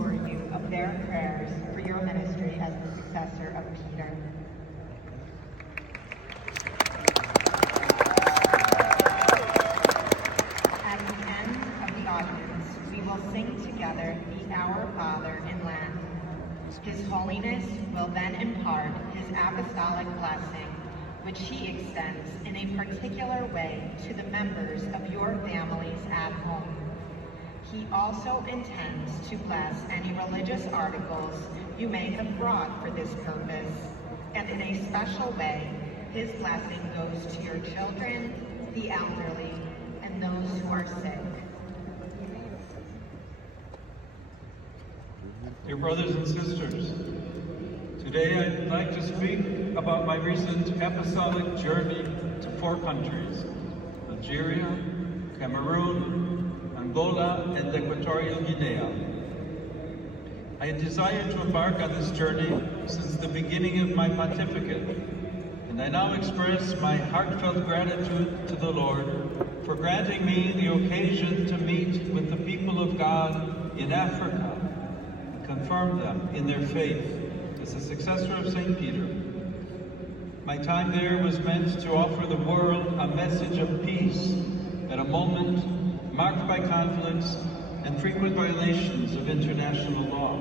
assure you of their prayers for your ministry as the successor of Peter. At the end of the audience, we will sing together the Our Father in Latin. His Holiness will then impart his apostolic blessing, which he extends in a particular way to the members of your families at home. He also intends to bless any religious articles you may have brought for this purpose, and in a special way, his blessing goes to your children, the elderly, and those who are sick. Dear brothers and sisters, today I'd like to speak about my recent apostolic journey to 4 countries: Algeria, Cameroon, Angola, and Equatorial Guinea. I had desired to embark on this journey since the beginning of my pontificate, and I now express my heartfelt gratitude to the Lord for granting me the occasion to meet with the people of God in Africa and confirm them in their faith as a successor of St. Peter. My time there was meant to offer the world a message of peace at a moment marked by conflicts and frequent violations of international law.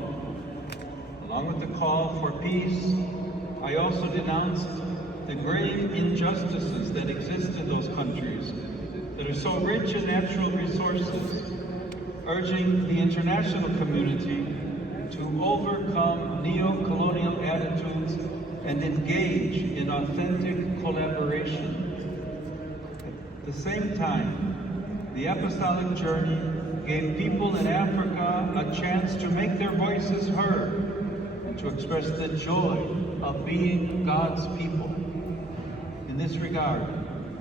Along with the call for peace, I also denounced the grave injustices that exist in those countries that are so rich in natural resources, urging the international community to overcome neo-colonial attitudes and engage in authentic collaboration. At the same time, the apostolic journey gave people in Africa a chance to make their voices heard and to express the joy of being God's people. In this regard,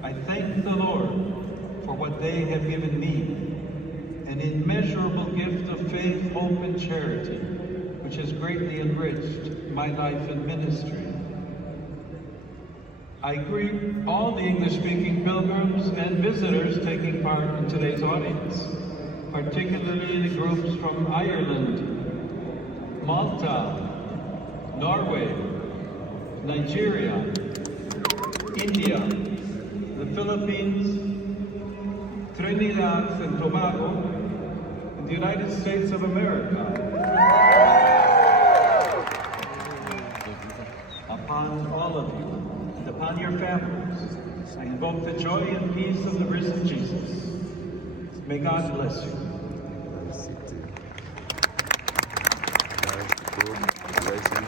I thank the Lord for what they have given me, an immeasurable gift of faith, hope, and charity, which has greatly enriched my life and ministry. I greet all the English-speaking pilgrims and visitors taking part in today's audience, particularly the groups from Ireland, Malta, Norway, Nigeria, India, the Philippines, Trinidad and Tobago, and the United States of America. Upon all of you, and upon your families, I invoke the joy and peace of the risen Jesus. May God bless you. Blessing.